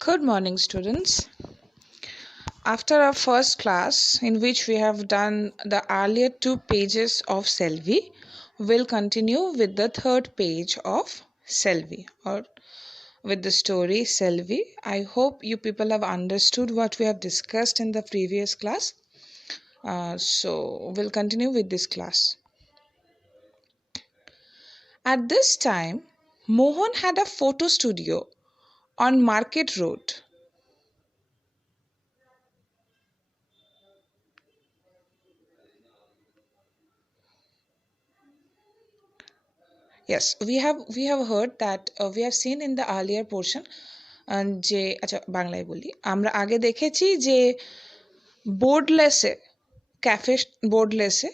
Good morning, students. After our first class, in which we have done the earlier 2 pages of Selvi, we'll continue with the third page of Selvi or with the story Selvi. I hope you people have understood what we have discussed in the previous class. So we'll continue with this class. At this time, Mohan had a photo studio on Market Road. Yes, we have heard that we have seen in the earlier portion যে আচ্ছা বাংলায় বলি আমরা আগে দেখেছি যে বোর্ডলেসে cafe বোর্ডলেসে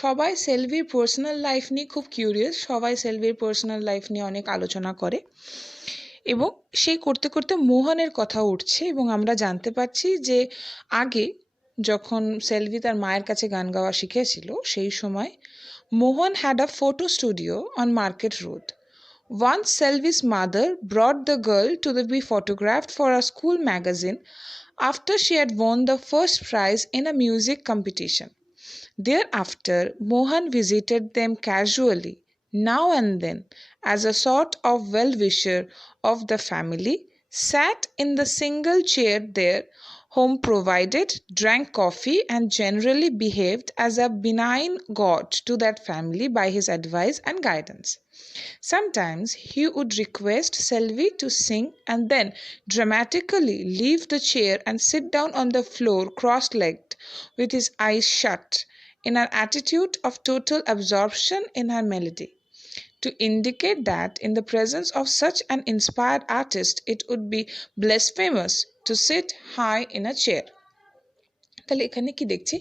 সবাই সেলভির personal life নিয়ে খুব কিউরিয়াস, সবাই সেলভির পার্সোনাল লাইফ নিয়ে অনেক আলোচনা করে এবং সেই করতে করতে মোহনের কথা উঠছে এবং আমরা জানতে পারছি যে আগে যখন সেলভি তার মায়ের কাছে গান গাওয়া শিখেছিল সেই সময় Mohan had a photo studio on Market Road. Once Selvi's mother brought the girl to be photographed for a school magazine after she had won the first prize in a music competition. Thereafter, Mohan visited them casually, now and then, as a sort of well-wisher of the family, sat in the single chair their home provided, drank coffee, and generally behaved as a benign god to that family by his advice and guidance. Sometimes he would request Selvi to sing and then dramatically leave the chair and sit down on the floor cross-legged with his eyes shut in an attitude of total absorption in her melody, to indicate that in the presence of such an inspired artist it would be blasphemous to sit high in a chair. তাহলে এখানে কি দেখছি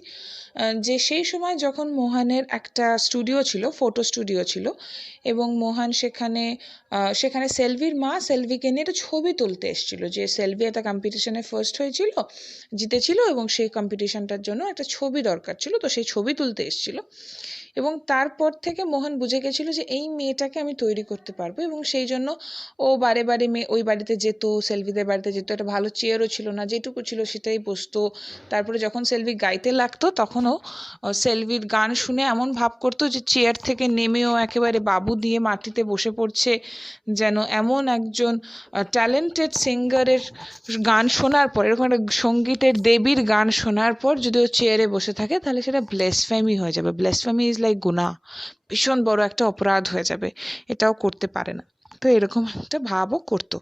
যে সেই সময় যখন মোহনের একটা স্টুডিও ছিল, ফটো স্টুডিও ছিল এবং মোহন সেখানে সেলভির মা সেলভিকে নিয়ে একটা ছবি তুলতে এসেছিল, যে সেলভি একটা কম্পিটিশনে ফার্স্ট হয়েছিল, জিতেছিল এবং সেই কম্পিটিশনটার জন্য একটা ছবি দরকার ছিল, তো সেই ছবি তুলতে এসেছিল এবং তারপর থেকে মোহন বুঝে গেছিল যে এই মেয়েটাকে আমি তৈরি করতে পারবো এবং সেই জন্য ও বারে বারে ওই বাড়িতে যেত, সেলভিদের বাড়িতে যেত, একটা ভালো চেয়ারও ছিল না, যেটুকু ছিল সেটাই বসতো। তারপরে যখন সেলভি গাইতে লাগতো তখনও সেলভির গান শুনে এমন ভাব করতো যে চেয়ার থেকে নেমেও একেবারে বাবু দিয়ে মাটিতে বসে পড়ছে, যেন এমন একজন ট্যালেন্টেড সিঙ্গারের গান শোনার পর, এরকম একটা সঙ্গীতের দেবীর গান শোনার পর যদি ও চেয়ারে বসে থাকে তাহলে সেটা ব্লেসফেমি হয়ে যাবে। ব্লেসফেমি ইজ লাইক গুনাহ, ভীষণ বড় একটা অপরাধ হয়ে যাবে, এটাও করতে পারে না। তো এরকম একটা ভাবও করতো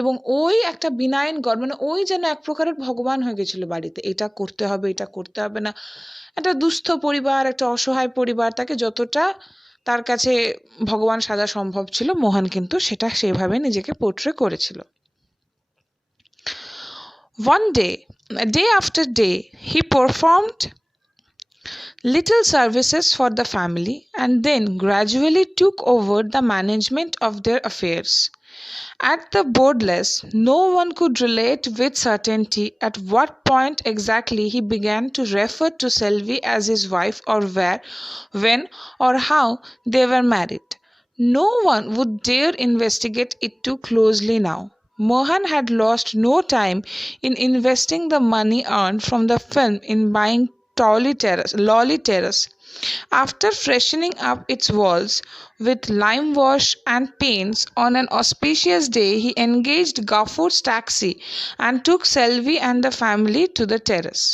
এবং ওই একটা বিনায়ন গড, মানে ওই যেন এক প্রকারের ভগবান হয়ে গেছিল বাড়িতে, এটা করতে হবে এটা করতে হবে না। একটা দুস্থ পরিবার, একটা অসহায় পরিবার, তাকে যতটা তার কাছে ভগবান সাজা সম্ভব ছিল মোহন কিন্তু সেটা সেভাবে নিজেকে পোর্ট্রে করেছিল। One day, day after day, he performed little services for the family and then gradually took over the management of their affairs. At the boardless, no one could relate with certainty at what point exactly he began to refer to Selvi as his wife or where, when, or how they were married. No one would dare investigate it too closely now. Mohan had lost no time in investing the money earned from the film in buying Lolly Terrace. After freshening up its walls with lime wash and paints on an auspicious day, he engaged Gafur's taxi and took Selvi and the family to the terrace.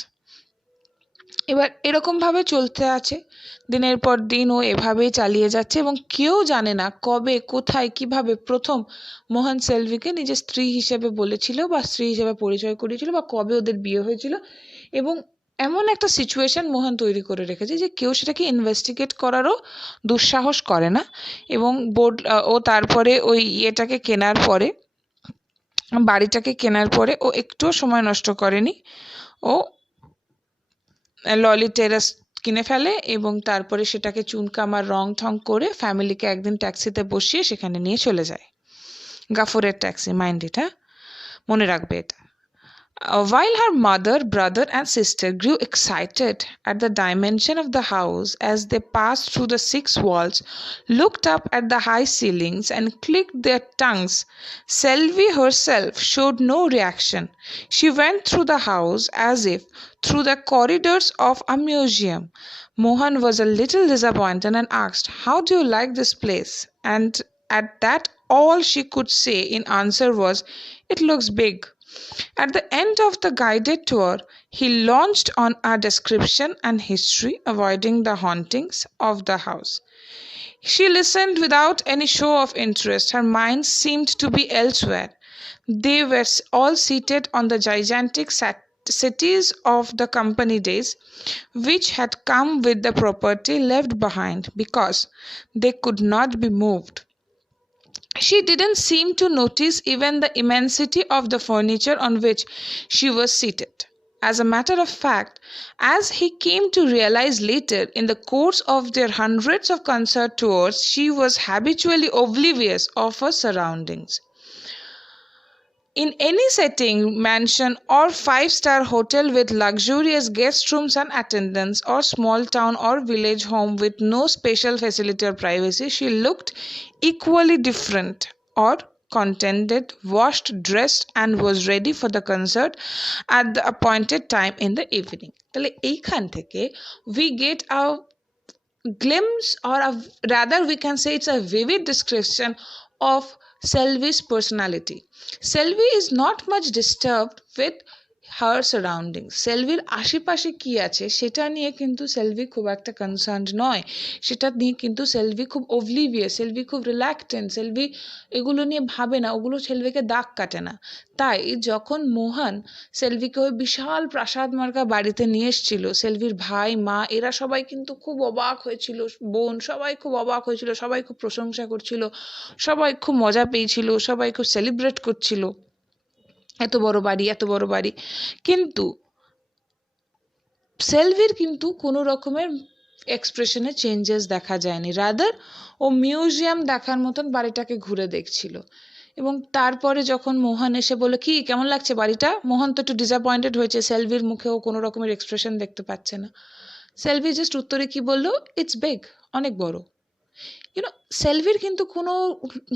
এবার এরকমভাবে চলতে আছে, দিনের পর দিন ও এভাবেই চালিয়ে যাচ্ছে এবং কেউ জানে না কবে, কোথায়, কিভাবে প্রথম মোহন সেলভিকে নিজের স্ত্রী হিসেবে বলেছিল বা স্ত্রী হিসেবে পরিচয় করিয়েছিল বা কবে ওদের বিয়ে হয়েছিল। এবং এমন একটা সিচুয়েশন মোহন তৈরি করে রেখেছে যে কেউ সেটাকে ইনভেস্টিগেট করারও দুঃসাহস করে না। এবং ও তারপরে ওই ইয়েটাকে কেনার পরে, বাড়িটাকে কেনার পরে ও একটুও সময় নষ্ট করেনি, ও ললি টেরাস কিনে ফেলে এবং তারপরে সেটাকে চুনকামার রং ঠং করে ফ্যামিলিকে একদিন ট্যাক্সিতে বসিয়ে সেখানে নিয়ে চলে যায়। গাফুরের ট্যাক্সি, মাইন্ড এটা, মনে রাখবে এটা। While her mother, brother, and sister grew excited at the dimension of the house as they passed through the 6 walls, looked up at the high ceilings, and clicked their tongues, Selvi herself showed no reaction. She went through the house as if through the corridors of a museum. Mohan was a little disappointed and asked, "How do you like this place?" And at that, all she could say in answer was, "It looks big." At the end of the guided tour, he launched on a description and history, avoiding the hauntings of the house. She listened without any show of interest. Her mind seemed to be elsewhere. They were all seated on the gigantic cities of the company days, which had come with the property left behind because they could not be moved. She didn't seem to notice even the immensity of the furniture on which she was seated. As a matter of fact, as he came to realize later in the course of their hundreds of concert tours, she was habitually oblivious of her surroundings. In any setting, mansion or five-star hotel with luxurious guest rooms and attendants, or small town or village home with no special facility or privacy, she looked equally different or contented, washed, dressed, and was ready for the concert at the appointed time in the evening. তাহলে এইখান থেকে we get a glimpse, or rather we can say it's a vivid description of Selvi's personality. Selvi is not much disturbed with her surroundings. সেলভির আশেপাশে কি আছে সেটা নিয়ে কিন্তু সেলভি খুব একটা কনসার্নড নয়, সেটা নিয়ে কিন্তু সেলভি খুব ওবলিভিয়াস, সেলভি খুব রিল্যাক্টেন্ট, সেলভি এগুলো নিয়ে ভাবে না, ওগুলো সেলভিকে দাগ কাটে না। তাই যখন মোহন সেলভিকে ওই বিশাল প্রাসাদ মার্কা বাড়িতে নিয়ে এসেছিল, সেলভির ভাই মা এরা সবাই কিন্তু খুব অবাক হয়েছিল, বোন সবাই খুব অবাক হয়েছিল, সবাই খুব প্রশংসা করছিল, সবাই খুব মজা পেয়েছিল, সবাই খুব সেলিব্রেট করছিল, এত বড় বাড়ি, এত বড় বাড়ি। কিন্তু সেলভির কিন্তু কোনো রকমের এক্সপ্রেশনে চেঞ্জেস দেখা যায়নি, রাদার ও মিউজিয়াম দেখার মতন বাড়িটাকে ঘুরে দেখছিল। এবং তারপরে যখন মোহন এসে বলল, কি কেমন লাগছে বাড়িটা, মোহন তো একটু ডিসঅ্যাপয়েন্টেড হয়েছে, সেলভির মুখেও কোনো রকমের এক্সপ্রেশন দেখতে পাচ্ছে না। সেলভি জাস্ট উত্তরে কি বলল, ইটস বিগ, অনেক বড়। সেলভির কিন্তু কোনো,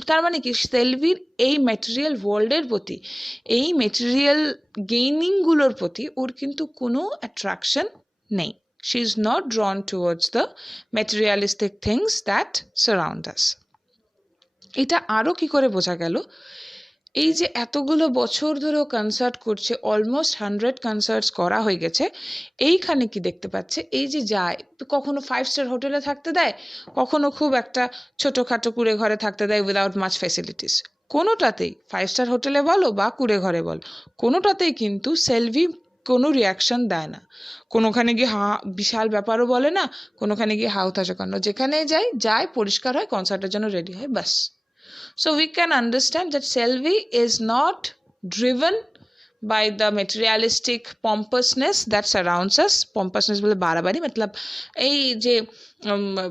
তার মানে কি, সেলভির এই ম্যাটেরিয়াল ওয়ার্ল্ডের প্রতি, এই ম্যাটেরিয়াল গেইনিংগুলোর প্রতি ওর কিন্তু কোনো অ্যাট্রাকশন নেই। She is not drawn towards the materialistic things that surround us. এটা আরও কি করে বোঝা গেল, এই যে এতগুলো বছর ধরেও কনসার্ট করছে, অলমোস্ট 100 কনসার্টস করা হয়ে গেছে, এইখানে কি দেখতে পাচ্ছে, এই যে যায় কখনো 5 স্টার হোটেলে থাকতে দেয়, কখনো খুব একটা ছোটোখাটো কুড়ে ঘরে থাকতে দেয় উইদাউট মাচ ফ্যাসিলিটিস, কোনোটাতেই 5 স্টার হোটেলে বলো বা কুড়ে ঘরে বল, কোনোটাতেই কিন্তু সেলভি কোনো রিয়াকশন দেয় না, কোনোখানে গিয়ে বিশাল ব্যাপারও বলে না, কোনোখানে গিয়ে হাউতাশা কাণ্ড, যেখানে যায় পরিষ্কার হয়, কনসার্টের জন্য রেডি হয়, বাস। So we can understand that Selvi is not driven by the materialistic pompousness that surrounds us. Pompousness বলে বাড়াবাড়ি, মতলব এই যে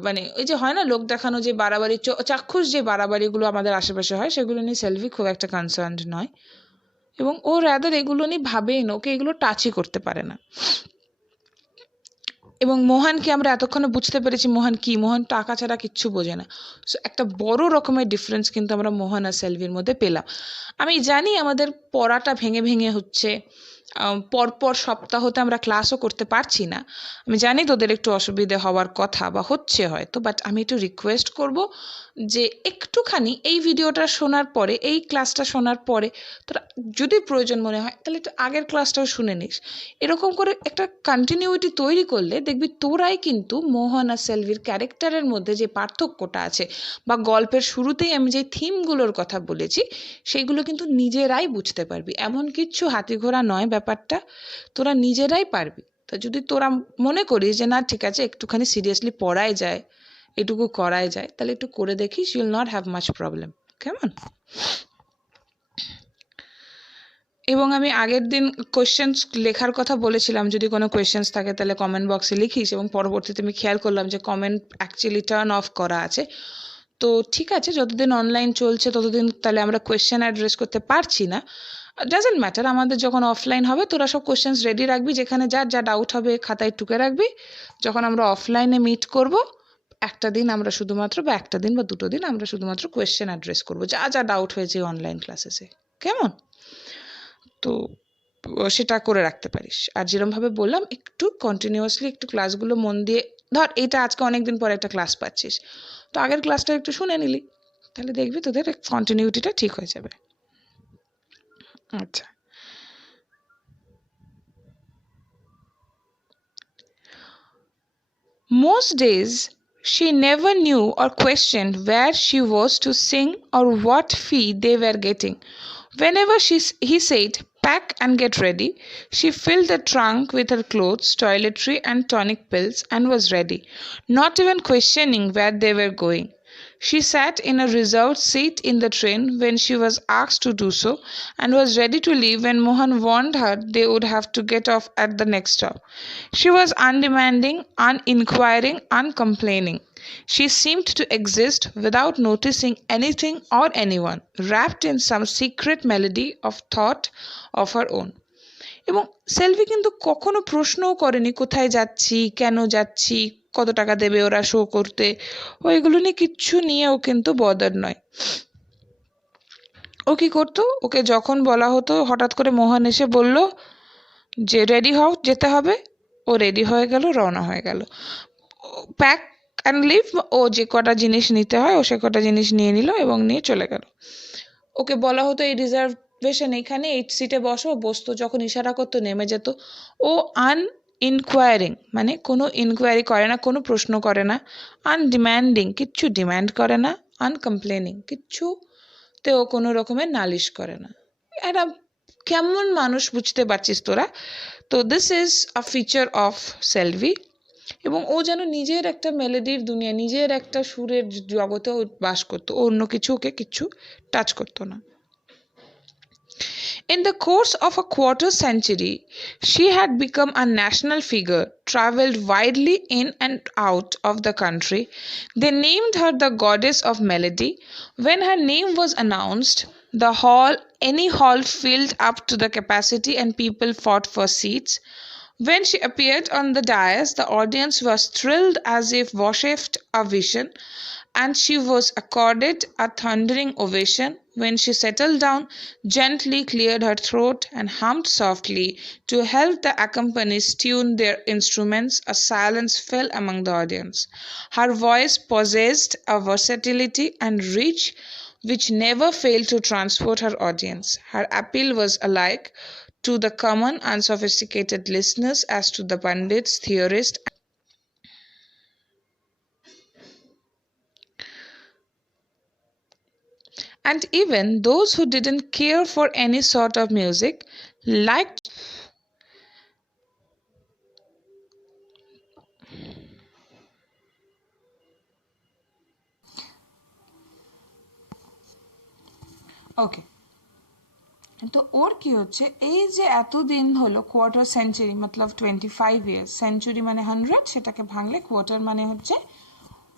মানে ওই যে হয় না লোক দেখানো যে বাড়াবাড়ি, চাক্ষুষ যে বাড়াবাড়িগুলো আমাদের আশেপাশে হয়, সেগুলো নিয়ে সেলভি খুব একটা কনসার্নড নয়, এবং ও রাদার এগুলো নিয়ে ভাবেই না, ওকে এগুলো টাচই করতে পারে না। এবং মোহনকে আমরা এতক্ষণে বুঝতে পেরেছি মোহন কি, মোহন টাকা ছাড়া কিচ্ছু বোঝে না। সো একটা বড় রকমের ডিফারেন্স কিন্তু আমরা মোহন আর সেলভির মধ্যে পেলাম। আমি জানি আমাদের পড়াটা ভেঙে ভেঙে হচ্ছে, পরপর সপ্তাহতে আমরা ক্লাসও করতে পারছি না, আমি জানি তোদের একটু অসুবিধে হওয়ার কথা বা হচ্ছে হয়তো, বাট আমি একটু রিকোয়েস্ট করব যে একটুখানি এই ভিডিওটা শোনার পরে, এই ক্লাসটা শোনার পরে তোরা যদি প্রয়োজন মনে হয় তাহলে একটু আগের ক্লাসটাও শুনে নিস। এরকম করে একটা কন্টিনিউটি তৈরি করলে দেখবি তোরাই কিন্তু মোহন আর সেলভির ক্যারেক্টারের মধ্যে যে পার্থক্যটা আছে, বা গল্পের শুরুতেই আমি যে থিমগুলোর কথা বলেছি সেগুলো কিন্তু নিজেরাই বুঝতে পারবি। এমন কিচ্ছু হাতি ঘোড়া নয় ব্যাপারটা, তোরা নিজেরাই পারবি। তো যদি তোরা মনে করিস যে না ঠিক আছে একটুখানি সিরিয়াসলি পড়াই যায়, এটুকু করাই যায়, তাহলে একটু করে দেখিস, you will not have much problem, কেমন? এবং আমি আগের দিন কোয়েশ্চেন্স লেখার কথা বলেছিলাম, যদি কোনো কোয়েশ্চেন্স থাকে তাহলে কমেন্ট বক্সে লিখিস, এবং পরবর্তীতে আমি খেয়াল করলাম যে কমেন্ট অ্যাকচুয়ালি টার্ন অফ করা আছে। তো ঠিক আছে, যতদিন অনলাইন চলছে ততদিন তাহলে আমরা কোয়েশ্চেন অ্যাড্রেস করতে পারছি না, ডাজেন্ট ম্যাটার, আমাদের যখন অফলাইন হবে তোরা সব কোশ্চেন্স রেডি রাখবি, যেখানে যার যা ডাউট হবে খাতায় টুকে রাখবি। যখন আমরা অফলাইনে মিট করব, একটা দিন আমরা শুধুমাত্র, বা একটা দিন বা দুটো দিন আমরা শুধুমাত্র কোয়েশ্চেন অ্যাড্রেস করব, যা যা ডাউট হয়েছে অনলাইন ক্লাসেসে, কেমন? তো সেটা করে রাখতে পারিস। আর যেরমভাবে বললাম, একটু কন্টিনিউয়াসলি একটু ক্লাসগুলো মন দিয়ে, ধর এটা আজকে অনেকদিন পরে একটা ক্লাস পাচ্ছিস, তো আগের ক্লাসটা একটু শুনে নিলি, তাহলে দেখবি তোদের কন্টিনিউটিটা ঠিক হয়ে যাবে। আচ্ছা, most days she never knew or questioned where she was to sing or what fee they were getting. Whenever he said, "Pack and get ready," she filled the trunk with her clothes, toiletry, and tonic pills and was ready, not even questioning where they were going. She sat in a reserved seat in the train when she was asked to do so, and was ready to leave when Mohan warned her they would have to get off at the next stop. She was undemanding, uninquiring, uncomplaining. She seemed to exist without noticing anything or anyone, wrapped in some secret melody of thought of her own. এবং সেলভি কিন্তু কখনো প্রশ্নও করেনি কোথায় যাচ্ছি, কেন যাচ্ছি, কত টাকা দেবে ওরা শো করতে, ওইগুলো নিয়ে কিচ্ছু নিয়েও কিন্তু বদার নয়। ও কি করতো, ওকে যখন বলা হতো, হঠাৎ করে মোহন এসে বলল যে রেডি হও, যেতে হবে, ও রেডি হয়ে গেল, রওনা হয়ে গেল। প্যাক অ্যান্ড লিভ, ও যে কটা জিনিস নিতে হয় ও সে কটা জিনিস নিয়ে নিল এবং নিয়ে চলে গেল। ওকে বলা হতো এই রিজার্ভেশন এইখানে, এই সিটে বসো, বসতো, যখন ইশারা করতো নেমে যেত। ও ইনকোয়ারিং, মানে কোনো ইনকোয়ারি করে না, কোনো প্রশ্ন করে না। আনডিম্যান্ডিং, কিচ্ছু ডিম্যান্ড করে না। আনকমপ্লেনিং, কিচ্ছুতে ও কোনো রকমের নালিশ করে না। একটা কেমন মানুষ বুঝতে পারছিস তোরা? তো this is a feature of সেলভি। এবং ও যেন নিজের একটা মেলোডির দুনিয়া, নিজের একটা সুরের জগতে ও বাস করতো, ও অন্য কিছু ওকে কিচ্ছু টাচ করতো না। In the course of a quarter century, she had become a national figure, travelled widely in and out of the country. They named her the goddess of melody. When her name was announced, any hall filled up to the capacity and people fought for seats. When she appeared on the dais, the audience was thrilled as if worshipped a vision, and she was accorded a thundering ovation. When she settled down, gently cleared her throat, and hummed softly to help the accompanies tune their instruments, a silence fell among the audience. Her voice possessed a versatility and reach which never failed to transport her audience. Her appeal was alike to the common unsophisticated listeners as to the pundits, theorists, and even those who didn't care for any sort of music liked. ওকে, তো ওর কি হচ্ছে, এই যে এতদিন হলো quarter century, মতলব 25 years, century মানে 100, সেটাকে ভাঙলে কোয়ার্টার মানে হচ্ছে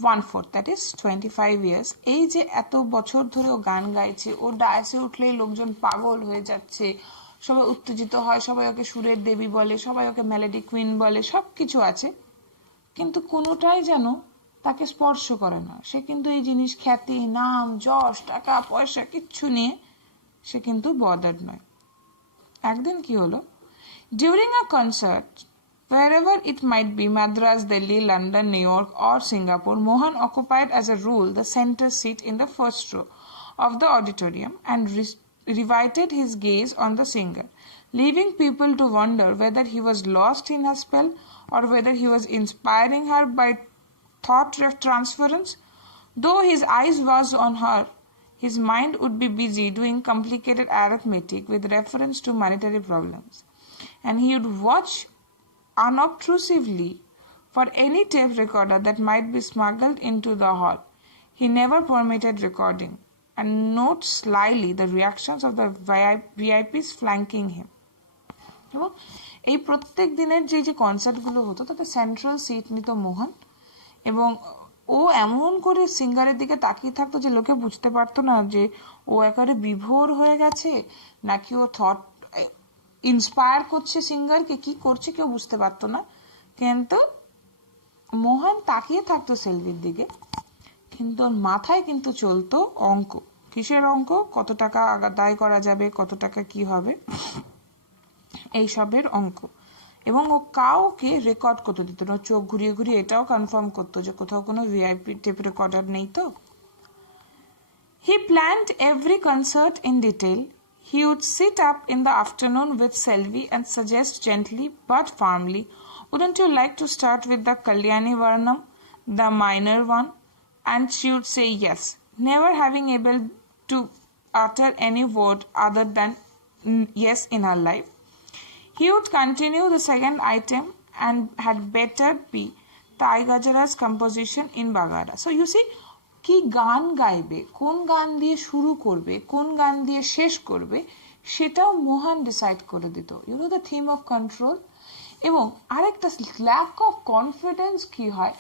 1/4, দ্যাট ইজ 25 ইয়ার্স। এই যে এত বছর ধরে ও গান গাইছে, ও ডায়াসে উঠলেই লোকজন পাগল হয়ে যাচ্ছে, সবাই উত্তেজিত হয়, সবাই ওকে সুরের দেবী বলে, সবাই ওকে মেলোডি কুইন বলে, সব কিছু আছে, কিন্তু কোনোটাই যেন তাকে স্পর্শ করে না। সে কিন্তু এই জিনিস, খ্যাতি, নাম, যশ, টাকা পয়সা কিচ্ছু নিয়ে সে কিন্তু বদার্ড নয়। একদিন কি হলো, during a concert, wherever it might be, Madras, Delhi, London, New York or Singapore, Mohan occupied as a rule the center seat in the first row of the auditorium and riveted his gaze on the singer, leaving people to wonder whether he was lost in her spell or whether he was inspiring her by thought transference. Though his eyes was on her, his mind would be busy doing complicated arithmetic with reference to monetary problems, and he would watch unobtrusively for any tape recorder that might be smuggled into the hall. He never permitted recording, and note slyly the reactions of the VIPs flanking him. এবং এই প্রত্যেক দিনের যে কনসার্টগুলো হতো তাতে central seat নিত মোহন, এবং ও এমন করে সিঙ্গারের দিকে তাকিয়ে থাকতো যে লোকে বুঝতে পারতো না যে ও একেবারে বিভোর হয়ে গেছে নাকি ও থট ইন্সপায়ার করছে সিঙ্গারকে, কি করছে কেউ বুঝতে পারতো না। কিন্তু মোহন তাকিয়ে থাকতো সেলভির দিকে, কিন্তু ওর মাথায় কিন্তু চলতো অঙ্ক। কিসের অঙ্ক? কত টাকা আদায় করা যাবে, কত টাকা কি হবে, এইসবের অঙ্ক। এবং ও কাউকে রেকর্ড করতে দিত না, চোখ ঘুরিয়ে ঘুরিয়ে এটাও কনফার্ম করতো যে কোথাও কোনো ভিআইপি টেপ রেকর্ডার নেই তো। He planned every concert in detail. He would sit up in the afternoon with Selvi and suggest gently but firmly, "Wouldn't you like to start with the Kalyani Varnam, the minor one?" And she would say yes, never having able to utter any word other than yes in her life. He would continue the second item and had better be Tai Gajara's composition in Bagara. So you see, কি গান গাইবে, কোন গান দিয়ে শুরু করবে, কোন গান দিয়ে শেষ করবে, সেটাও মোহন ডিসাইড করে দিত। You know the theme of control. এবং আরেকটা ল্যাক অফ কনফিডেন্স কি হয়,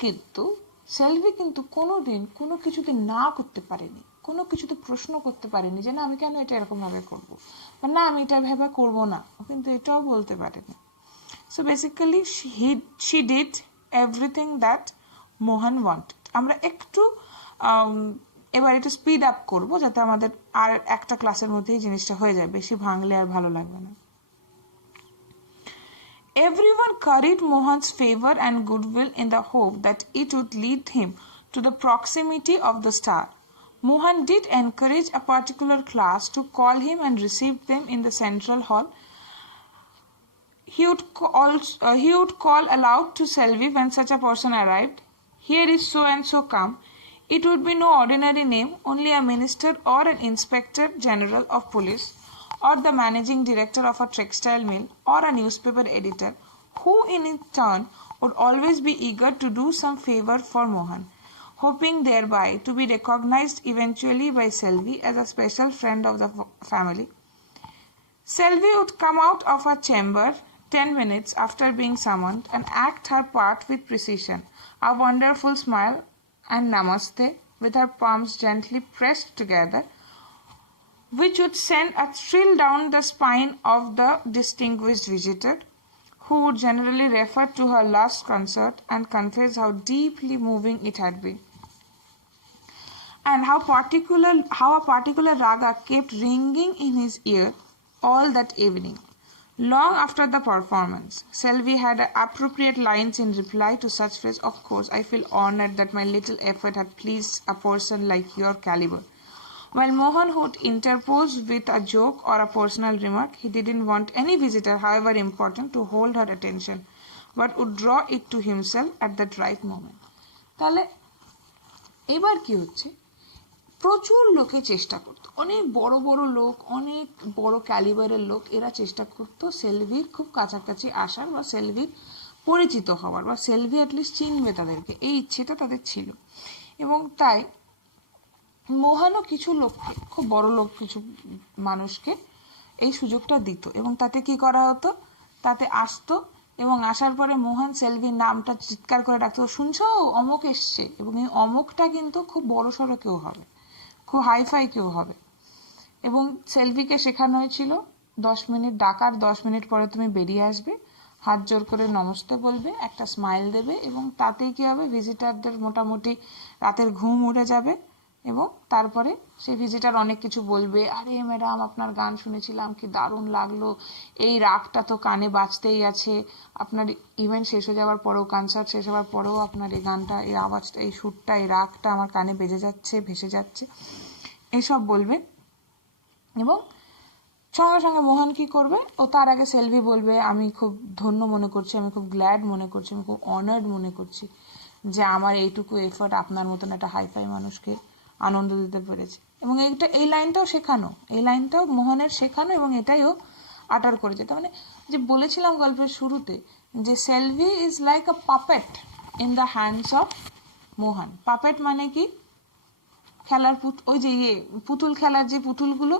কিন্তু সেলভি কিন্তু কোনোদিন কোনো কিছুতে না করতে পারেনি, কোনো কিছুতে প্রশ্ন করতে পারেনি যে না আমি কেন এটা এরকম ভাবে করবো, বা না আমি এটা ভেবে করবো না, ও কিন্তু এটাও বলতে পারেনি। So basically she did everything that Mohan wanted. আমরা একটু এবার একটু স্পিড আপ করবো যাতে আমাদের আর একটা ক্লাসের মধ্যেই জিনিসটা হয়ে যায়, বেশি ভাঙলে আর ভালো লাগবে না। Everyone curried Mohan's favor and goodwill in the hope that it would lead him to the proximity of the star. Mohan did encourage a particular class to call him and receive them in the central hall. He would call aloud to Selvi when such a person arrived, "Here is so and so come." It would be no ordinary name, only a minister or an inspector general of police, or the managing director of a textile mill, or a newspaper editor, who in turn would always be eager to do some favor for Mohan, hoping thereby to be recognized eventually by Selvi as a special friend of the family. Selvi would come out of her chamber 10 minutes after being summoned and act her part with precision, a wonderful smile and namaste with her palms gently pressed together, which would send a thrill down the spine of the distinguished visitor, who would generally refer to her last concert and confess how deeply moving it had been, and how a particular raga kept ringing in his ear all that evening. Long after the performance, Selvi had appropriate lines in reply to such phrase, "Of course, I feel honored that my little effort had pleased a person like your caliber." While Mohan would interpose with a joke or a personal remark, he didn't want any visitor, however important, to hold her attention, but would draw it to himself at that right moment. তাহলে এবার কি হচ্ছে, প্রচুর লোকে চেষ্টা করতো, অনেক বড় বড় লোক, অনেক বড় ক্যালিবারের লোক, এরা চেষ্টা করতো সেলভির খুব কাছাকাছি আসার বা সেলভির পরিচিত হওয়ার, বা সেলভি অ্যাটলিস্ট চিনবে তাদেরকে, এই ইচ্ছেটা তাদের ছিল। এবং তাই মোহনও কিছু লোককে, খুব বড় লোক কিছু মানুষকে এই সুযোগটা দিত, এবং তাতে কি করা হতো, তাতে আসতো এবং আসার পরে মোহন সেলভির নামটা চিৎকার করে ডাকতো, "শুনছো, অমক এসছে।" এবং এই অমকটা কিন্তু খুব বড় সড়ো কেউ হবে, খুব হাইফাই কেউ হবে। এবং সেলভিকে শেখানো হয়েছিল 10 মিনিট ডাকার, 10 মিনিট পরে তুমি বেরিয়ে আসবে, হাত জোর করে নমস্তে বলবে, একটা স্মাইল দেবে, এবং তাতেই কি হবে, ভিজিটারদের মোটামুটি রাতের ঘুম উড়ে যাবে। এবং তারপরে সেই ভিজিটার অনেক কিছু বলবে, "আরে ম্যাডাম, আপনার গান শুনেছিলাম, কি দারুণ লাগলো, এই রাগটা তো কানে বাজতেই আছে, আপনার ইভেন্ট শেষ হয়ে যাওয়ার পরেও, কনসার্ট শেষ হওয়ার পরেও আপনার এই গানটা, এই আওয়াজটা, এই সুরটা, এই রাগটা আমার কানে বেজে যাচ্ছে, ভেসে যাচ্ছে", এসব বলবে। এবং সঙ্গে সঙ্গে মোহন কি করবে, ও তার আগে সেলভি বলবে, "আমি খুব ধন্য মনে করছি, আমি খুব গ্ল্যাড মনে করছি, আমি খুব অনার্ড মনে করছি যে আমার এইটুকু এফোর্ট আপনার মতন একটা হাইফাই মানুষকে আনন্দ দিতে পেরেছে।" এবং এই লাইনটাও শেখানো, এই লাইনটাও মোহনের শেখানো, এবং এটাই ও আটার করেছে। তার মানে যে বলেছিলাম গল্পের শুরুতে যে সেলভি is like a puppet in the hands of Mohan. Puppet মানে কি, খেলার ওই যে পুতুল খেলার যে পুতুলগুলো,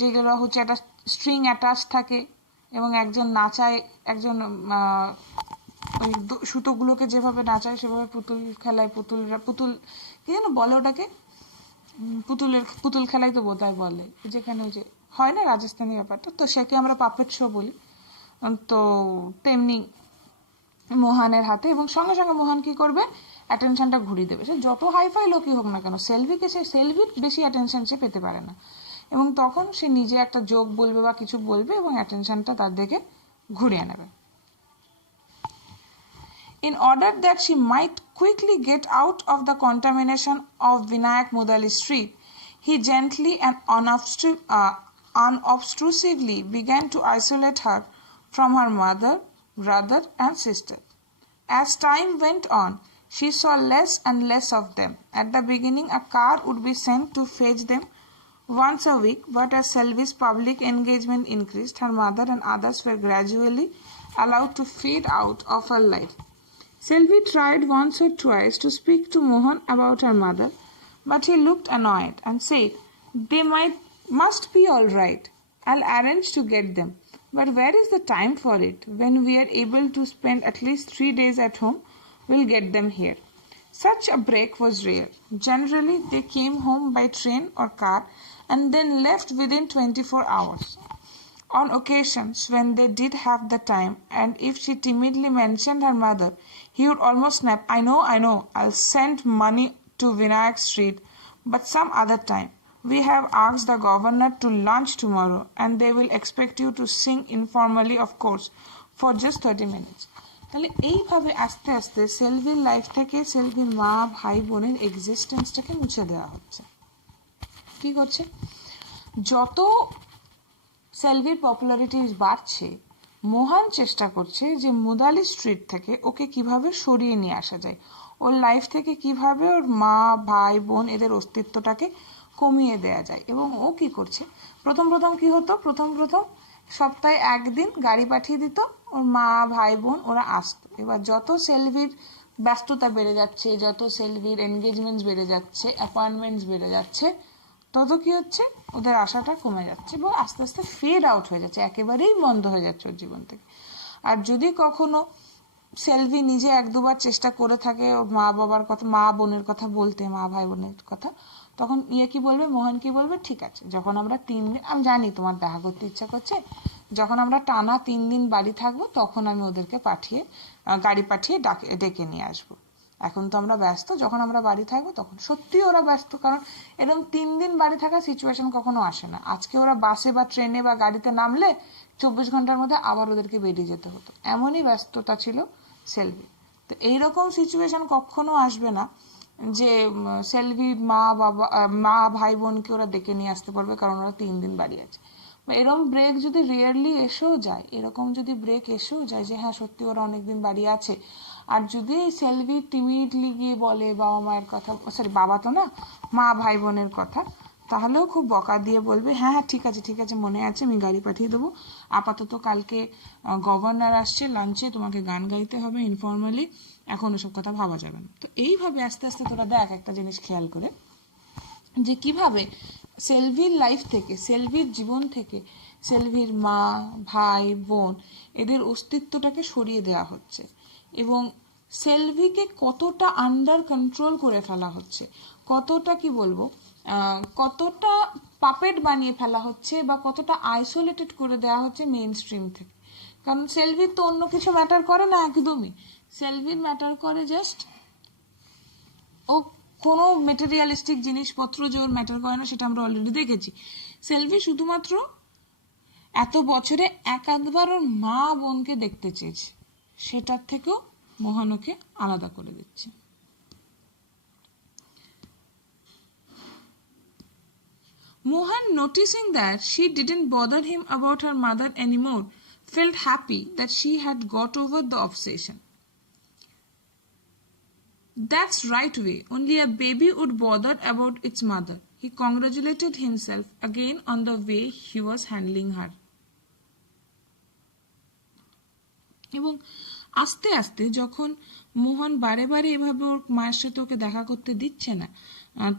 যেগুলো হচ্ছে একটা স্ট্রিং অ্যাটাচ থাকে এবং একজন নাচায়, একজন ওই সুতোগুলোকে যেভাবে নাচায় সেভাবে পুতুল খেলায়, পুতুল কি যেন বলে ওটাকে, পুতুল খেলাই তো বোধহয় বলে, যেখানে ওই যে হয় না রাজস্থানী ব্যাপারটা, তো সেকে আমরা পাপেট শো বলি। তো তেমনি মোহনের হাতে, এবং সঙ্গে সঙ্গে মোহন কি করবে, অ্যাটেনশনটা ঘুরিয়ে দেবে। সে যত হাইফাই লোকই হোক না কেন, সেলভির বেশি অ্যাটেনশন সে পেতে পারে না, এবং তখন সে নিজে একটা জোক বলবে বা কিছু বলবে এবং অ্যাটেনশনটা তার দিকে ঘুরিয়ে নেবে। In order that she might quickly get out of the contamination of Vinayak Mudali street, he gently and unobtrusively began to isolate her from her mother, brother, and sister. As time went on, she saw less and less of them. At the beginning, a car would be sent to fetch them once a week, but as Selvi's public engagement increased, her mother and others were gradually allowed to fade out of her life. Selvi tried once or twice to speak to Mohan about her mother, but he looked annoyed and said, "They must be all right. I'll arrange to get them. But where is the time for it? When we are able to spend at least 3 days at home, we'll get them here." Such a break was rare. Generally, they came home by train or car and then left within 24 hours. On occasions when they did have the time, and if she timidly mentioned her mother, he would almost snap, I know, I'll send money to Vinayak Street, but some other time. We have asked the governor to lunch tomorrow, and they will expect you to sing informally, of course, for just 30 minutes. তাহলে এইভাবে আস্তে আস্তে সেলভির life থেকে সেলভির মা ভাই বোনের এক্সিস্টেন্সটাকে মুছে দেওয়া হচ্ছে। কি করছে, যত সেলভির পপুলারিটি বাড়ছে, মোহন চেষ্টা করছে যে মুদালি স্ট্রিট থেকে ওকে কিভাবে সরিয়ে নিয়ে আসা যায়, ওর লাইফ থেকে কিভাবে ওর মা ভাই বোন এদের অস্তিত্বটাকে কমিয়ে দেওয়া যায়। এবং ও কি করছে, প্রথম কি হতো, প্রথম সপ্তাহে একদিন গাড়ি পাঠিয়ে দিত, ওর মা ভাই বোন ওরা আসতো। এবার যত সেলভির ব্যস্ততা বেড়ে যাচ্ছে, যত সেলভির এনগেজমেন্টস বেড়ে যাচ্ছে, অ্যাপয়েন্টমেন্টস বেড়ে যাচ্ছে, তত কি হচ্ছে, ওদের আশাটা কমে যাচ্ছে এবং আস্তে আস্তে ফেড আউট হয়ে যাচ্ছে, একেবারেই বন্ধ হয়ে যাচ্ছে ওর জীবন থেকে। আর যদি কখনো সেলভি নিজে 1-2বার চেষ্টা করে থাকে ওর মা বাবার কথা, মা বোনের কথা বলতে, মা ভাই বোনের কথা, তখন কি বলবে, মোহন কি বলবে, ঠিক আছে, যখন আমরা 3 দিন, আমি জানি তোমার দেখা করতে ইচ্ছা করছে, যখন আমরা টানা 3 দিন বাড়ি থাকবো তখন আমি ওদেরকে গাড়ি পাঠিয়ে ডেকে নিয়ে আসবো। এখন তো আমরা ব্যস্ত, যখন আমরা বাড়ি থাকবো তখন। সত্যি ওরা ব্যস্ত, কারণ এরকম 3 দিন বাড়ি থাকার সিচুয়েশন কখনো আসে না। আজকে ওরা বাসে বা ট্রেনে বা গাড়িতে নামলে 24 ঘন্টার মধ্যে আবার ওদেরকে বেরিয়ে যেতে হতো, এমনই ব্যস্ততা ছিল সেলভি। তো এইরকম সিচুয়েশন কখনো আসবে না যে সেলভির মা ভাই বোনকে ওরা ডেকে নিয়ে আসতে পারবে কারণ ওরা 3 দিন বাড়ি আছে। এরকম ব্রেক যদি রিয়ারলি এসেও যায়, যে হ্যাঁ সত্যি ওরা অনেকদিন বাড়ি আছে, আর যদি সেলভি টিমিডলি গিয়ে বলে বাবা মায়ের কথা, বাবা তো না, মা ভাই বোনের কথা, তাহলেও খুব বকা দিয়ে বলবে হ্যাঁ ঠিক আছে মনে আছে, আমি গাড়ি পাঠিয়ে দেবো, আপাতত কালকে গভর্নর আসছে লাঞ্চে, তোমাকে গান গাইতে হবে ইনফর্মালি, এখন ওসব কথা ভাবা যাবে না। তো এইভাবে আস্তে আস্তে তোরা দেখ একটা জিনিস খেয়াল করে, যে কিভাবে সেলভির লাইফ থেকে, সেলভির জীবন থেকে সেলভির মা ভাই বোন এদের অস্তিত্বটাকে সরিয়ে দেওয়া হচ্ছে, এবং সেলভিকে কতটা আন্ডার কন্ট্রোল করে ফেলা হচ্ছে, কতটা পাপেট বানিয়ে ফেলা হচ্ছে, বা কতটা আইসোলেটেড করে দেওয়া হচ্ছে মেইন স্ট্রিম থেকে। কারণ সেলভির তো অন্য কিছু ম্যাটার করে না একদমই, সেলভির ম্যাটার করে জাস্ট ও কোনো মেটেরিয়ালিস্টিক জিনিসপত্র যে ওর ম্যাটার করে না, সেটা আমরা অলরেডি দেখেছি। সেলভি শুধুমাত্র এত বছরে 1-2বার ওর মা বোনকে দেখতে চেয়েছে, সেটার থেকেও মোহন ওকে আলাদা করে দিচ্ছে। Mohan, noticing that she didn't bother him about her mother anymore, felt happy that she had got over the obsession. That's right way, only a baby would bother about its mother. He congratulated himself again on the way he was handling her. এবং আস্তে আস্তে যখন মোহন বারে বারে এভাবে ওর মায়ের সাথে ওকে দেখা করতে দিচ্ছে না,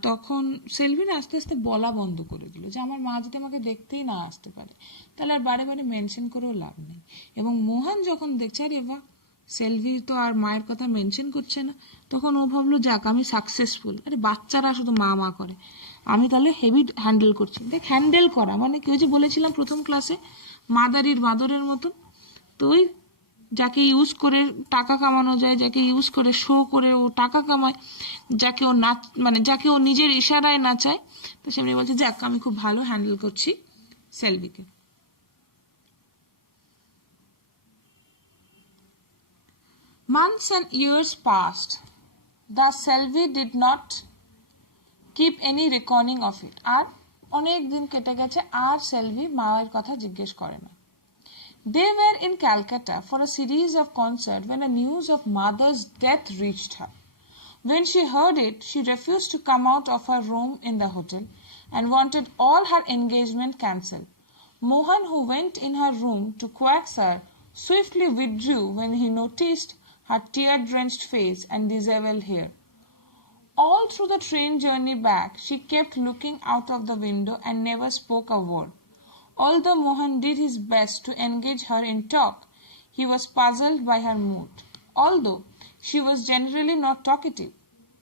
তখন সেলভিন আস্তে আস্তে বলা বন্ধ করে দিল যে আমার মা যদি আমাকে দেখতেই না আসতে পারে তাহলে আর বারে বারে মেনশন করেও লাভ নেই। এবং মোহন যখন দেখছে আরে বাহ সেলভি তো আর মায়ের কথা মেনশন করছে না। তখন ও ভাবলো যাক আমি সাকসেসফুল, আরে বাচ্চারা শুধু মা মা করে, আমি তাহলে হেভি হ্যান্ডেল করছি। দেখ, হ্যান্ডেল করা মানে কেউ যে বলেছিলাম প্রথম ক্লাসে মাদারির মাদরের মতন, তো ওই যাকে ইউজ করে টাকা কামানো যায়, যাকে ইউজ করে শো করে ও টাকা কামায়, যাকে ও নাচ মানে যাকে ও নিজের ইশারায় নাচায়, তো সেমনি বলছে যাক আমি খুব ভালো হ্যান্ডেল করছি সেলভিকে। Months and years passed. Thus Selvi did not keep any reckoning of it. আর অনেক দিন কেটে গেছে, আর সেলভি মায়ের কথা জিজ্ঞেস করে না। They were in Calcutta for a series of concerts when a news of mother's death reached her. When she heard it, she refused to come out of her room in the hotel and wanted all her engagement cancelled. Mohan, who went in her room to coax her, swiftly withdrew when he noticed her tear-drenched face and disheveled hair. All through the train journey back, she kept looking out of the window and never spoke a word. Although Mohan did his best to engage her in talk, he was puzzled by her mood. Although she was generally not talkative,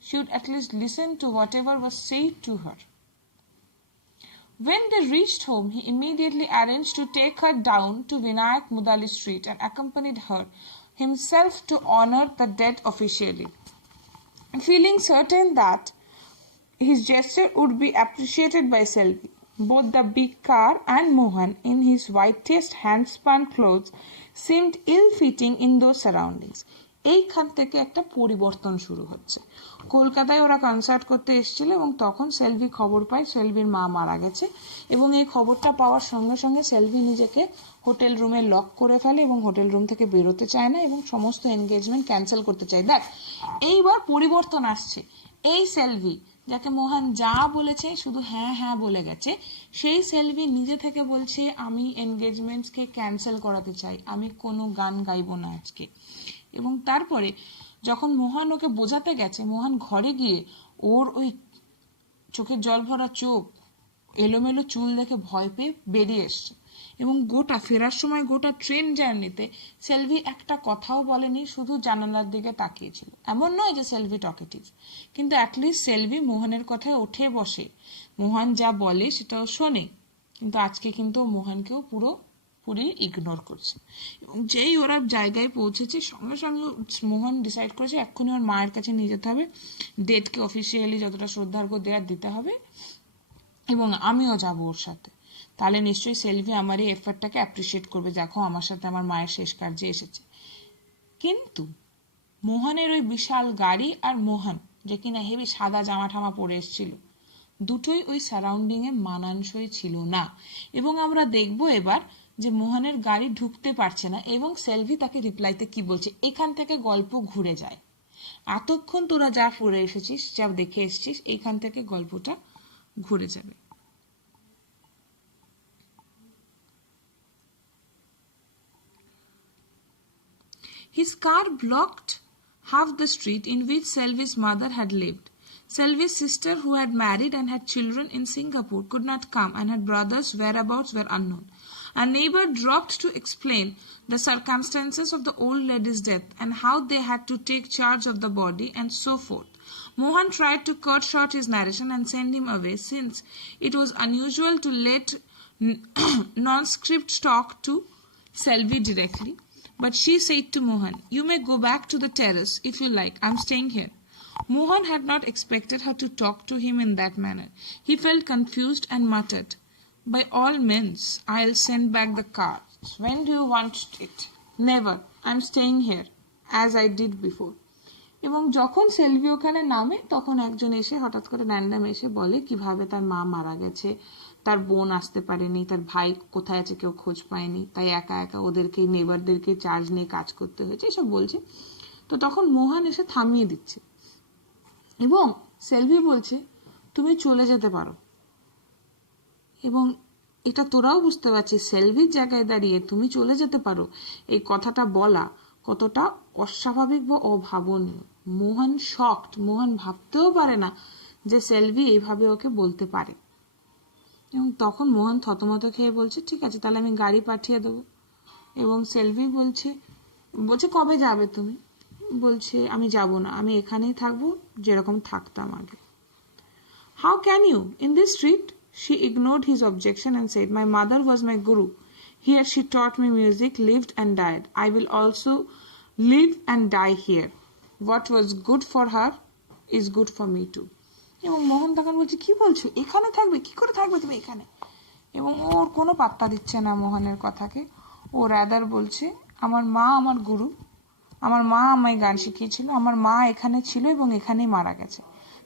she would at least listen to whatever was said to her. When they reached home, he immediately arranged to take her down to Vinayak Mudali Street and accompanied her himself to honor the dead officially. Feeling certain that his gesture would be appreciated by Selvi, both the big car and Mohan in his whitest handspun clothes seemed ill-fitting in those surroundings. এইখান থেকে একটা পরিবর্তন শুরু হচ্ছে। কলকাতায় ওরা concert করতে এসেছিল এবং তখন সেলভি খবর পায় সেলভির মা মারা গেছে, এবং এই খবরটা পাওয়ার সঙ্গে সঙ্গে সেলভি নিজেকে হোটেল রুমে লক করে ফেলে এবং হোটেল রুম থেকে বেরোতে চায় না এবং সমস্ত এনগেজমেন্ট ক্যান্সেল করতে চায়। দেখ, এইবার পরিবর্তন আসছে। এই সেলভি যাকে মোহন যা বলেছে শুধু হ্যাঁ হ্যাঁ বলে গেছে, সেই সেলভি নিজে থেকে বলছে আমি এনগেজমেন্টসকে ক্যান্সেল করাতে চাই, আমি কোনো গান গাইবো না আজকে। এবং তারপরে যখন মোহন ওকে বোঝাতে গেছে, মোহন ঘরে গিয়ে ওর ওই চোখের জল ভরা চোখ, এলোমেলো চুল দেখে ভয় পেয়ে বেরিয়ে এসছে। এবং গোটা ফেরার সময় গোটা ট্রেন জার্নিতে সেলভি একটা কথাও বলেনি, শুধু জানালার দিকে তাকিয়েছিল। এমন নয় যে সেলভি টকেটিভ, কিন্তু অ্যাটলিস্ট সেলভি মোহনের কথায় ওঠে বসে, মোহন যা বলে সেটাও শোনে। কিন্তু আজকে কিন্তু মোহনকেও পুরোপুরি ইগনোর করছে। এবং যেই ওরা জায়গায় পৌঁছেছে সঙ্গে সঙ্গে মোহন ডিসাইড করেছে এক্ষুনি ওর মায়ের কাছে নিয়ে যেতে হবে, ডেটকে অফিসিয়ালি যতটা শ্রদ্ধার্ঘ্য দেওয়ার দিতে হবে, এবং আমিও যাবো ওর সাথে। তাহলে নিশ্চয়ই সেলভি আমার এই এফার্টটাকে অ্যাপ্রিসিয়েট করবে, দেখো আমার সাথে আমার মায়ের শেষ কার্যে এসেছে। কিন্তু মোহনের ওই বিশাল গাড়ি আর মোহন যে কিনা হেভি সাদা জামা ঠামা পরে এসেছিল, দুটোই ওই সারাউন্ডিংয়ে মানানসই ছিল না। এবং আমরা দেখবো এবার যে মোহনের গাড়ি ঢুকতে পারছে না এবং সেলভি তাকে রিপ্লাইতে কি বলছে। এখান থেকে গল্প ঘুরে যায়। এতক্ষণ তোরা যা পড়ে এসেছিস, যা দেখে এসেছিস, এইখান থেকে গল্পটা ঘুরে যাবে। His car blocked half the street in which Selvi's mother had lived. Selvi's sister, who had married and had children in Singapore, could not come, and her brother's whereabouts were unknown. A neighbor dropped to explain the circumstances of the old lady's death and how they had to take charge of the body and so forth. Mohan tried to cut short his narration and send him away, since it was unusual to let non-script talk to Selvi directly. But she said to Mohan, "You may go back to the terrace if you like. I'm staying here." Mohan had not expected her to talk to him in that manner. He felt confused and muttered, "By all means, I'll send back the car. When do you want it?" "Never. I'm staying here, as I did before." এবং যখন সেলভি ওখানে নামে তখন একজন এসে হঠাৎ করে random এসে বলে কিভাবে তার মা মারা গেছে, তার বোন আসতে পারেনি, তার ভাই কোথায় আছে কেউ খোঁজ পায়নি, তাই একা একা ওদেরকে নেবারদেরকে চার্জ নিয়ে কাজ করতে হয়েছে, এসব বলছে। তো তখন মোহন এসে থামিয়ে দিচ্ছে এবং সেলভি বলছে তুমি চলে যেতে পারো। এবং এটা তোরাও বুঝতে পারছিস, সেলভির জায়গায় দাঁড়িয়ে তুমি চলে যেতে পারো, এই কথাটা বলা কতটা অস্বাভাবিক বা অভাবনীয়। মোহন শকড, মোহন ভাবতেও পারে না যে সেলভি এইভাবে ওকে বলতে পারে। এবং তখন মোহন থতমত খেয়ে বলছে ঠিক আছে তাহলে আমি গাড়ি পাঠিয়ে দেবো। এবং সেলভি বলছে বলছে কবে যাবে তুমি? বলছে আমি যাব না, আমি এখানেই থাকবো যেরকম থাকতাম আগে। How can you? In this street? She ignored his objection and said, my mother was my guru. Here she taught me music, lived and died. I will also live and die here. What was good for her is good for me too. এবং মোহন তখন বলছে কি বলছো, এখানে থাকবে? কি করে থাকবে তুমি এখানে? এবং ওর কোনো পাত্তা দিচ্ছে না মোহনের কথাকে। ও রাদার বলছে আমার মা আমার গুরু, আমার মা আমায় গান শিখিয়েছিল, আমার মা এখানে ছিল এবং এখানেই মারা গেছে,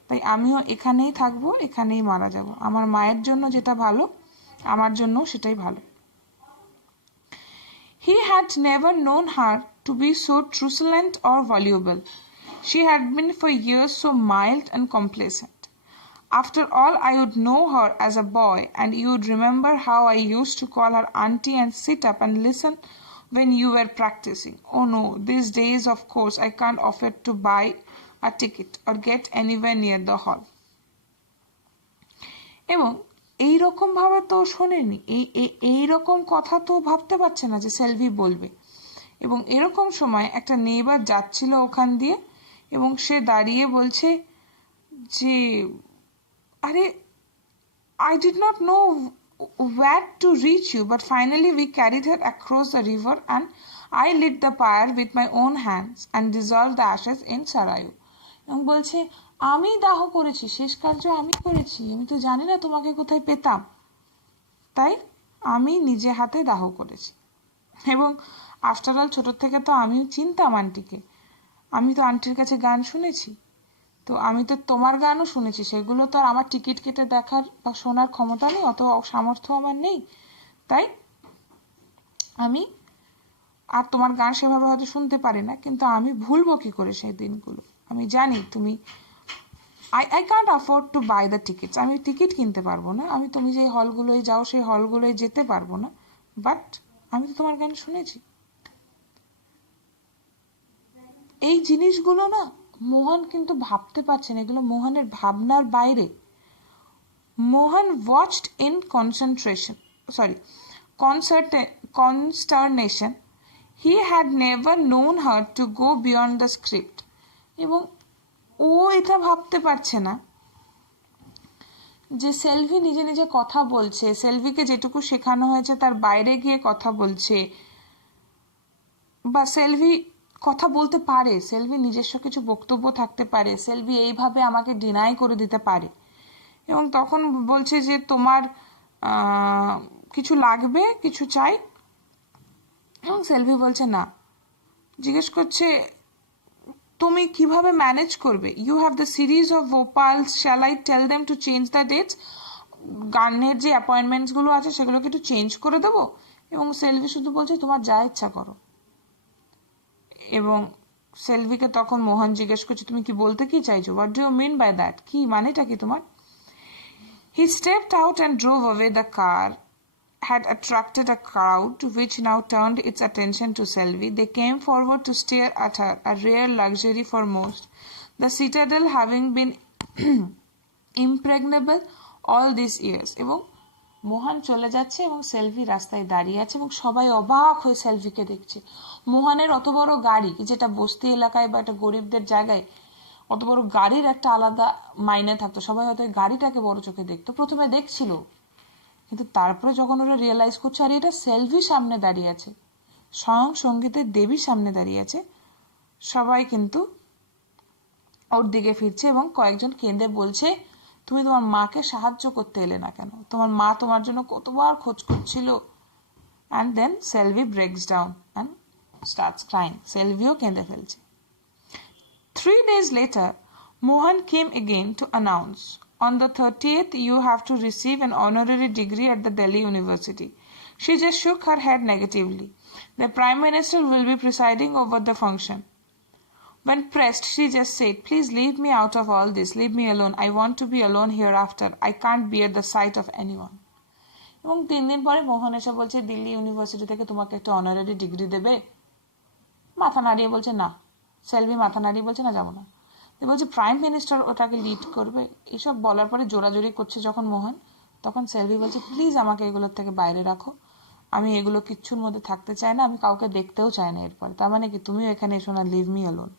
তাই আমিও এখানেই থাকবো, এখানেই মারা যাব। আমার মায়ের জন্য যেটা ভালো আমার জন্য সেটাই ভালো। He had never known her to be so truculent or voluble. She had been for years so mild and complacent. After all, I would know her as a boy, and you would remember how I used to call her auntie and sit up and listen when you were practicing. Oh no, these days of course I can't afford to buy a ticket or get anywhere near the hall. এবং এই রকম ভাবে তো শোনেনি, এই রকম কথা তো ভাবতে পারছে না যে সেলভি বলবে। এবং এরকম সময় একটা নেইবার যাচ্ছিল ওখান দিয়ে এবং সে দাঁড়িয়ে বলছে যে আরে I did not know where to reach you, but finally we carried her across the river and I lit the fire with my own hands and dissolved the ashes in Sarayu. এবং বলছে আমি দাহ করেছি, শেষ কার্য আমি করেছি, আমি তো জানি না তোমাকে কোথায় পেতাম, তাই আমি নিজে হাতে দাহ করেছি। এবং আফটার অল ছোট থেকে তো আমি চিনতাম আন্টিকে, আমি তো আন্টির কাছে গান শুনেছি, তো আমি তো তোমার গানও শুনেছি, সেগুলো তো আর আমার টিকিট কেটে দেখার বা শোনার ক্ষমতা নেই, অত সামর্থ্য আমার নেই, তাই আমি আর তোমার গান সেভাবে হয়তো শুনতে পারি না, কিন্তু আমি ভুলবো কি করে সেই দিনগুলো? আমি জানি তুমি I can't afford to buy the tickets. আমি টিকিট কিনতে পারবো না, আমি তুমি যে হলগুলোয় যাও সেই হলগুলোয় যেতে পারবো না, বাট আমি তো তোমার গান শুনেছি। এই জিনিসগুলো না মোহন কিন্তু ভাবতে পারছে না, এগুলো মোহনের ভাবনার বাইরে। মোহন watched in consternation. He had never known her to go beyond the script. এবং ও এটা ভাবতে পারছে না যে সেলভি নিজে নিজে কথা বলছে, সেলভিকে যেটুকু শেখানো হয়েছে তার বাইরে গিয়ে কথা বলছে, বা সেলভি কথা বলতে পারে, সেলভি নিজস্ব কিছু বক্তব্য থাকতে পারে, সেলভি এইভাবে আমাকে ডিনাই করে দিতে পারে। এবং তখন বলছে যে তোমার কিছু লাগবে, কিছু চাই, এবং সেলভি বলছে না। জিজ্ঞেস করছে তুমি কিভাবে ম্যানেজ করবে? You have the series of bhopals, shall I tell them to change the dates? গানের যে অ্যাপয়েন্টমেন্টসগুলো আছে সেগুলোকে একটু চেঞ্জ করে দেবো? এবং সেলভি শুধু বলছে তোমার যা ইচ্ছা করো। এবং সেলভিকে তখন মোহন জিজ্ঞেস করছে তুমি কি বলতে কি চাইছো? What do you mean by that? কি মানেটা কি তোমার? He stepped out and drove away. The car had attracted a crowd which now turned its attention to Selvi. They came forward to stare at her, a rare luxury for most, the citadel having been impregnable all these years. এবং মোহন চলে যাচ্ছে এবং সেলভি রাস্তায় দাঁড়িয়ে আছে এবং সবাই অবাক হয়ে সেলভিকে দেখছে। মোহনের অত বড় গাড়ি, যেটা বস্তি এলাকায় বা একটা গরিবদের জায়গায় অত বড় গাড়ির একটা আলাদা মাইনে থাকতো, সবাই হয়তো গাড়িটাকে বড় চোখে দেখতো, প্রথমে দেখছিল, কিন্তু তারপরে যখন ওরা রিয়েলাইজ করছে আর এটা সেলভি সামনে দাঁড়িয়ে আছে, স্বয়ং সঙ্গীতের দেবী সামনে দাঁড়িয়ে আছে, সবাই কিন্তু ওর দিকে ফিরছে এবং কয়েকজন কেঁদে বলছে তুমি তোমার মাকে সাহায্য করতে এলে না কেন? তোমার মা তোমার জন্য কতবার খোঁজ করছিল। And then Selvi breaks down and starts crying. সেলভিও কেঁদে ফেলছে। 3 days later, Mohan came again to announce, on the 30th you have to receive an honorary degree at the Delhi University. She just shook her head negatively. The Prime Minister will be presiding over the function. When pressed, she just said, please leave me out of all this. Leave me alone. I want to be alone hereafter. I can't bear the sight of anyone. এবং 3 দিন পরে মোহন এসে বলছে Delhi university থেকে তোমাকে একটা honorary degree দেবে। মাথা নাড়িয়ে বলছে না। সেলভি মাথা নাড়িয়ে বলছে না, যাবো না। বলছে প্রাইম মিনিস্টার ওটাকে লিড করবে। এসব বলার পরে জোরাজোরি করছে যখন মোহন, তখন সেলভি বলছে প্লিজ আমাকে এগুলোর থেকে বাইরে রাখো, আমি এগুলো কিচ্ছুর মধ্যে থাকতে চাই না, আমি কাউকে দেখতেও চাই না এরপর। তার মানে কি তুমিও এখানে এসো না, leave me alone.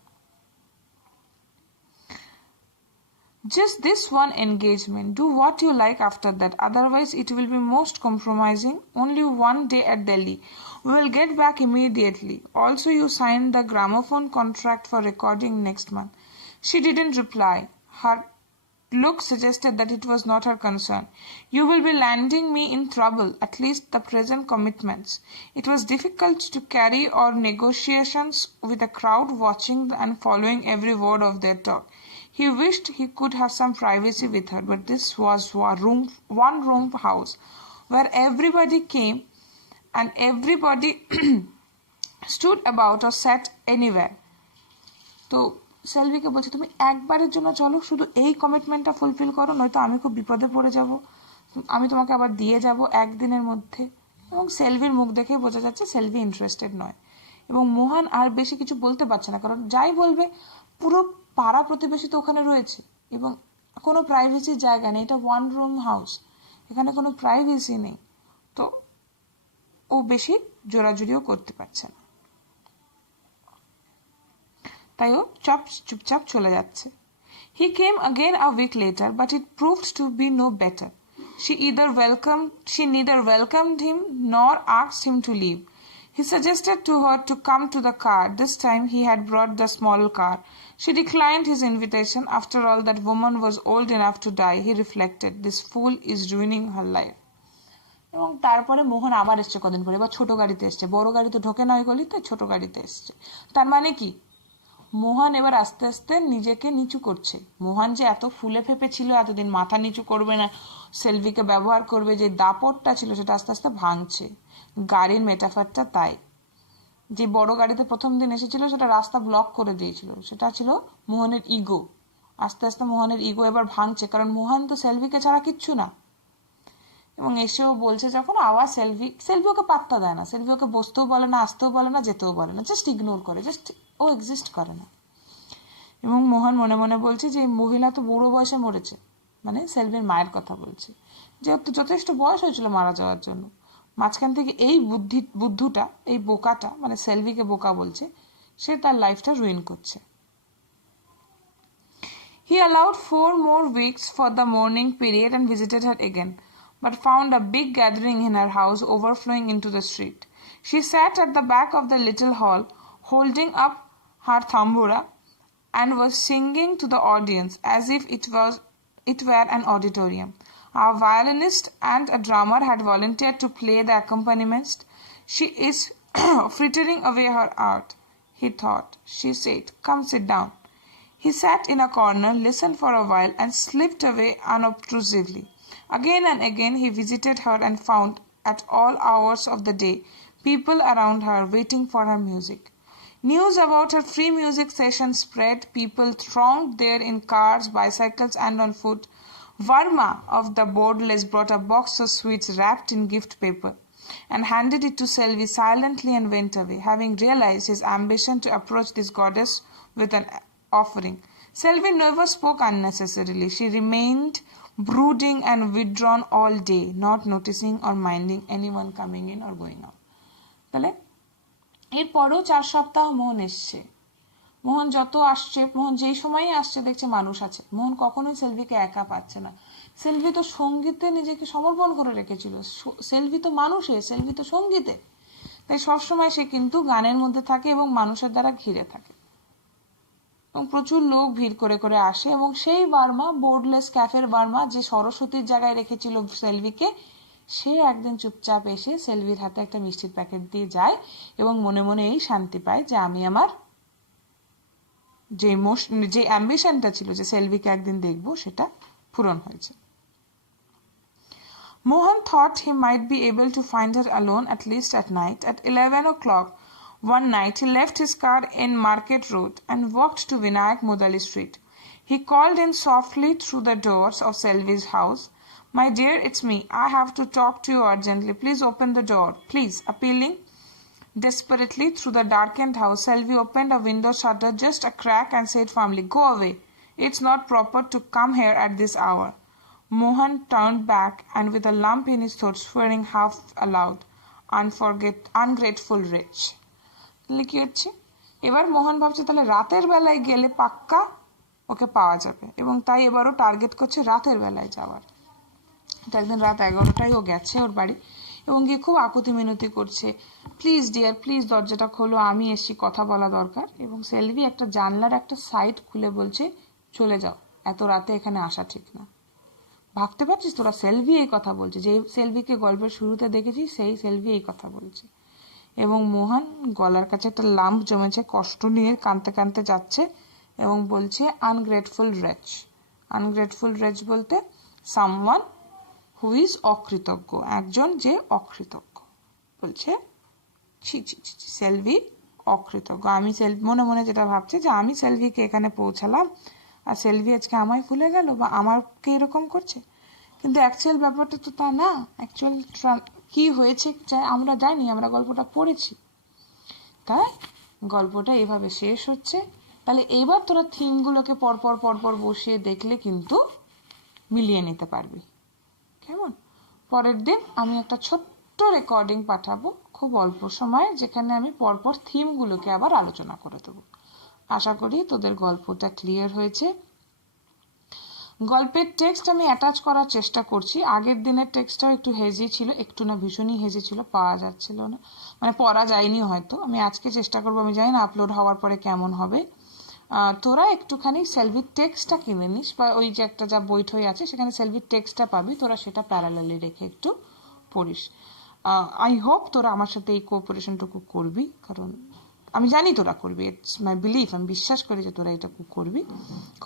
Just this one engagement. Do what you like after that. Otherwise, it will be most compromising. Only one day at Delhi. We will get back immediately. Also, you signed the gramophone contract for recording next month. She didn't reply. Her look suggested that it was not her concern. You will be landing me in trouble, at least the present commitments. It was difficult to carry on negotiations with a crowd watching and following every word of their talk. He wished he could have some privacy with her, but this was one room house where everybody came and everybody stood about or sat anywhere. তো সেলভিকে বলছে তুমি একবারের জন্য চলো, শুধু এই কমিটমেন্টটা fulfil করো, নয়তো আমি খুব বিপদে পড়ে যাব, আমি তোমাকে আবার দিয়ে যাব একদিনের মধ্যে। এবং সেলভির মুখ দেখে বোঝা যাচ্ছে সেলভি ইন্টারেস্টেড নয়। এবং মোহন আর বেশি কিছু বলতে পারছে না, কারণ যাই বলবে পুরো পাড়া প্রতিবেশী তো ওখানে রয়েছে এবং কোনো প্রাইভেসির জায়গা নেই, এটা ওয়ান রুম হাউস, এখানে কোনো প্রাইভেসি নেই। তো ও বেশি জোরাজুরিও করতে পারছে না, তাই ও চুপচাপ চলে যাচ্ছে। He came again a week later, but it proved to be no better. She neither welcomed him nor asked him to leave. He suggested to her to come to the car. This time he had brought the small car. She declined his invitation. After all, that woman was old enough to die. He reflected, this fool is ruining her life. এবং তারপরে মোহন আবার এসছে কদিন পরে, এবার ছোট গাড়িতে এসছে, বড় গাড়িতে ঢোকে না ওই গলিতে, ছোট গাড়িতে এসছে। তার মানে কি মোহন এবার আস্তে আস্তে নিজেকে নিচু করছে। মোহন যে এত ফুলে ফেপে ছিল এতদিন, মাথা নিচু করবে না, সেলভিকে ব্যবহার করবে, যে দাপটটা ছিল সেটা আস্তে আস্তে ভাঙছে। গাড়ির মেটাফারটা তাই, যে বড় গাড়িতে প্রথম দিন এসেছিল সেটা রাস্তা ব্লক করে দিয়েছিল, সেটা ছিল মোহনের ইগো। আস্তে আস্তে মোহনের ইগো এবার ভাঙছে, কারণ মোহন তো সেলভিকে ছাড়া কিচ্ছু না। এবং এসেও বলছে যখন আওয়াজ, সেলভি ওকে পাত্তা দেয় না, সেলভি ওকে বসতেও বলে না, আসতেও বলে না, যেতেও বলে না, জাস্ট ইগনোর করে, জাস্ট ও এক্সিস্ট করে না। এবং মোহন মনে মনে বলছে যে এই মহিলা তো বুড়ো বয়সে মরেছে, মানে সেলভির মায়ের কথা বলছে, যেহেতু যথেষ্ট বয়স হয়েছিল মারা যাওয়ার জন্য। মাঝখান থেকে এই বুদ্ধুটা, এই বোকাটা, মানে সেলভিকে বোকা বলছে, সে তার লাইফটা রুইন করছে। He allowed 4 more weeks for the mourning period and visited her again, but found a big gathering in her house overflowing into the street. She sat at the back of the little hall, holding up her tambura, and was singing to the audience as if it were an auditorium. A violinist and a drummer had volunteered to play the accompaniment. She is frittering away her art, he thought. She said, "Come sit down." He sat in a corner, listened for a while, and slipped away unobtrusively. Again and again he visited her and found, at all hours of the day, people around her waiting for her music. News about her free music session spread. People thronged there in cars, bicycles, and on foot. Varma of the Boardless brought a box of sweets wrapped in gift paper and handed it to Selvi silently and went away, having realized his ambition to approach this goddess with an offering. Selvi never spoke unnecessarily. She remained brooding and withdrawn all day, not noticing or minding anyone coming in or going out. তাহলে এরপরও 4 সপ্তাহ মোহন এসছে। মোহন যত আসছে, মোহন যেই সময়ই আসছে দেখছে মানুষ আছে। মোহন কখনোই সেলভিকে একা পাচ্ছে না। সেলভি তো সঙ্গীতে নিজেকে সমর্পণ করে রেখেছিল, সেলভি তো মানুষে, সেলভি তো সঙ্গীতে, তাই সবসময় সে কিন্তু গানের মধ্যে থাকে এবং মানুষের দ্বারা ঘিরে থাকে। এবং প্রচুর লোক ভিড় করে করে আসে। এবং সেই বার্মা, বোর্ডলেস ক্যাফের বার্মা, যে সরস্বতীর জায়গায় রেখেছিল সেলভিকে, সে একদিন চুপচাপ এসে সেলভির হাতে একটা মিষ্টির প্যাকেট দিয়ে যায় এবং মনে মনে এই শান্তি পায় যে আমি আমার যে অ্যাম্বিশনটা ছিল যে সেলভিকে একদিন দেখবো, সেটা পূরণ হয়েছে। Mohan thought he might be able to find her alone, at least at night. At 11 o'clock one night, he left his car in Market Road and walked to Vinayak Mudali Street. He called in softly through the doors of Selvi's house. "My dear, it's me. I have to talk to you urgently. Please open the door. Please." Appealing desperately through the darkened house, Selvi opened a window shutter just a crack and said firmly, "Go away. It's not proper to come here at this hour." Mohan turned back and with a lump in his throat, swearing half aloud, ungrateful rich. তাহলে কি হচ্ছে, এবার মোহন ভাবছে তাহলে রাতের বেলায় গেলে পাক্কা ওকে পাওয়া যাবে, এবং তাই এবারও টার্গেট করছে রাতের বেলায় যাওয়ার। তো একদিন রাত 11টায় ও গেছে ওর বাড়ি, এবং গিয়ে খুব আকুতি মিনতি করছে, প্লিজ ডিয়ার প্লিজ দরজাটা খোলো, আমি এসছি, কথা বলা দরকার। এবং সেলভি একটা জানলার একটা সাইড খুলে বলছে চলে যাও, এত রাতে এখানে আসা ঠিক না। ভাবতে পারছিস তোরা, সেলভি এই কথা বলছে, যে সেলভিকে গল্পের শুরুতে দেখেছি সেই সেলভি এই কথা বলছে। এবং মোহন গলার কাছে একটা লাম্প জমেছে, কষ্ট নিয়ে কাঁদতে কাঁদতে যাচ্ছে এবং বলছে আনগ্রেটফুল রেচ। আনগ্রেটফুল রেচ বলতে সামওয়ান হু ইজ অকৃতজ্ঞ, একজন যে অকৃতজ্ঞ। বলছে ছি ছি ছি, সেলভি অকৃতজ্ঞ। আমি মনে মনে যেটা ভাবছে যে আমি সেলভিকে এখানে পৌঁছালাম আর সেলভি আজকে আমায় ভুলে গেল বা আমাকে এরকম করছে, কিন্তু অ্যাকচুয়াল ব্যাপারটা তো তা না। অ্যাকচুয়াল কি হয়েছে আমরা জানি, আমরা গল্পটা পড়েছি, তাই গল্পটা এভাবে শেষ হচ্ছে। তাহলে এইবার তোরা থিমগুলোকে পরপর পরপর বসিয়ে দেখলে কিন্তু মিলিয়ে নিতে পারবি, কেমন? পরের দিন আমি একটা ছোট্ট রেকর্ডিং পাঠাবো খুব অল্প সময়ে, যেখানে আমি পরপর থিমগুলোকে আবার আলোচনা করে দেবো। আশা করি তোদের গল্পটা ক্লিয়ার হয়েছে। গল্পের টেক্সট আমি অ্যাটাচ করার চেষ্টা করছি। আগের দিনের টেক্সটটাও একটু হেজি ছিল, একটু না ভীষণই হেজি ছিল, পাওয়া যাচ্ছিল না, মানে পড়া যায়নি হয়তো। আমি আজকে চেষ্টা করবো, আমি জানি না আপলোড হওয়ার পরে কেমন হবে। তোরা একটুখানি সেলভির টেক্সটটা কিনে নিস, বা ওই যে একটা যা বইঠই আছে সেখানে সেলভির টেক্সটটা পাবি, তোরা সেটা প্যারালালি রেখে একটু পড়িস। আই হোপ তোরা আমার সাথে এই কোঅপারেশনটুকু করবি, কারণ আমি জানি তোরা করবি, ইটস মাই বিলিফ, আমি বিশ্বাস করি যে তোরা এটা করবি।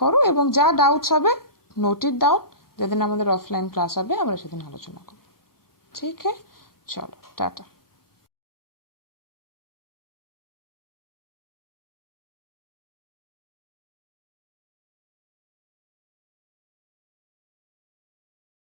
করো, এবং যা ডাউটস হবে নোট ইট ডাউন, যেদিন আমাদের অফলাইন ক্লাস হবে আমরা সেদিন আলোচনা করব। ঠিক আছে, চলো টাটা।